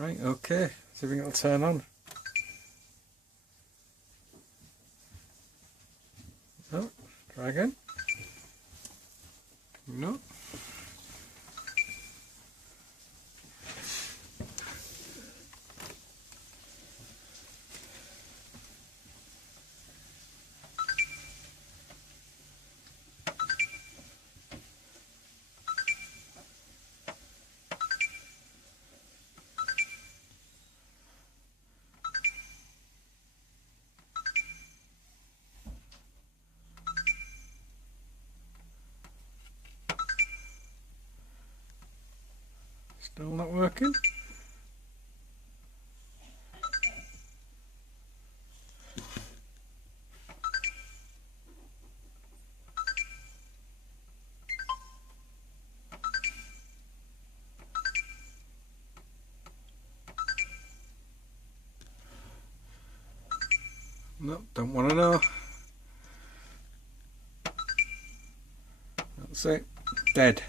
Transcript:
Right, okay, see if it'll turn on. No, try again. No. Still not working. No, don't want to know. That's it. Dead.